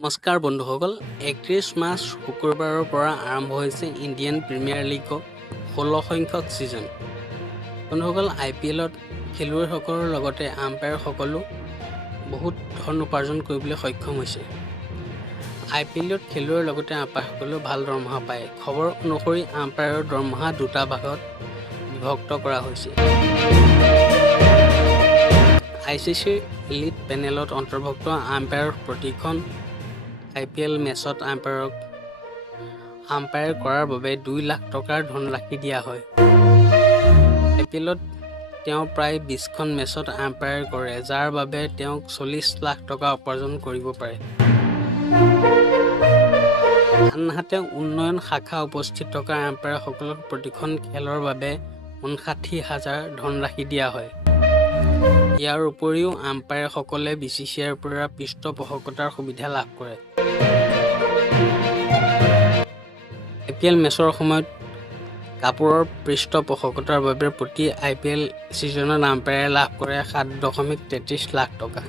নমস্কাৰ বন্ধুসকল 31 মাৰ্চ শুক্ৰবাৰৰ পৰা আৰম্ভ হৈছে ইণ্ডিয়ান প্ৰিমিয়াৰ লীগৰ 16 সংখ্যক ছিজন। বন্ধুসকল IPLত খেলুৱৈসকলৰ লগতে আম্পায়াৰসকলো বহুত ধন উপাৰ্জন কৰিবলৈ সক্ষম হৈছে। IPLত খেলুৱৈৰ লগতে আম্পায়াৰসকলেও ভাল দৰমহা পায়। খবৰ অনুসৰি আম্পায়াৰৰ দৰমহা দুটা ভাগত বিভক্ত কৰা হৈছে। ICC এলিট পেনেলত অন্তৰ্ভুক্ত আম্পায়াৰ প্ৰতিখন IPL মেচত আম্পায়াৰ কৰাৰ বাবে 2 লাখ টকাৰ ধনৰাশি দিয়া হয়। IPLত তেওঁ প্ৰায় 20খন মেচত আম্পায়াৰ কৰে, যাৰ বাবে তেওঁক 40 লাখ টকা উপাৰ্জন কৰিব পাৰে। আনহাতে উন্নয়ন শাখা উপস্থিত থকা আম্পায়াৰসকলক প্ৰতিখন খেলৰ বাবে 59,000 ধনৰাশি দিয়া হয়। ইয়াৰ উপৰিও আম্পায়াৰসকলে BCCIৰ পৰা পৃষ্ঠপোষকতাৰ সুবিধা লাভ কৰে। IPL মেচৰ সময়ত কাপোৰৰ পৃষ্ঠপোষকতাৰ বাবে প্ৰতি IPL ছিজনত আম্পায়াৰে লাভ কৰে 7.33 লাখ টকা।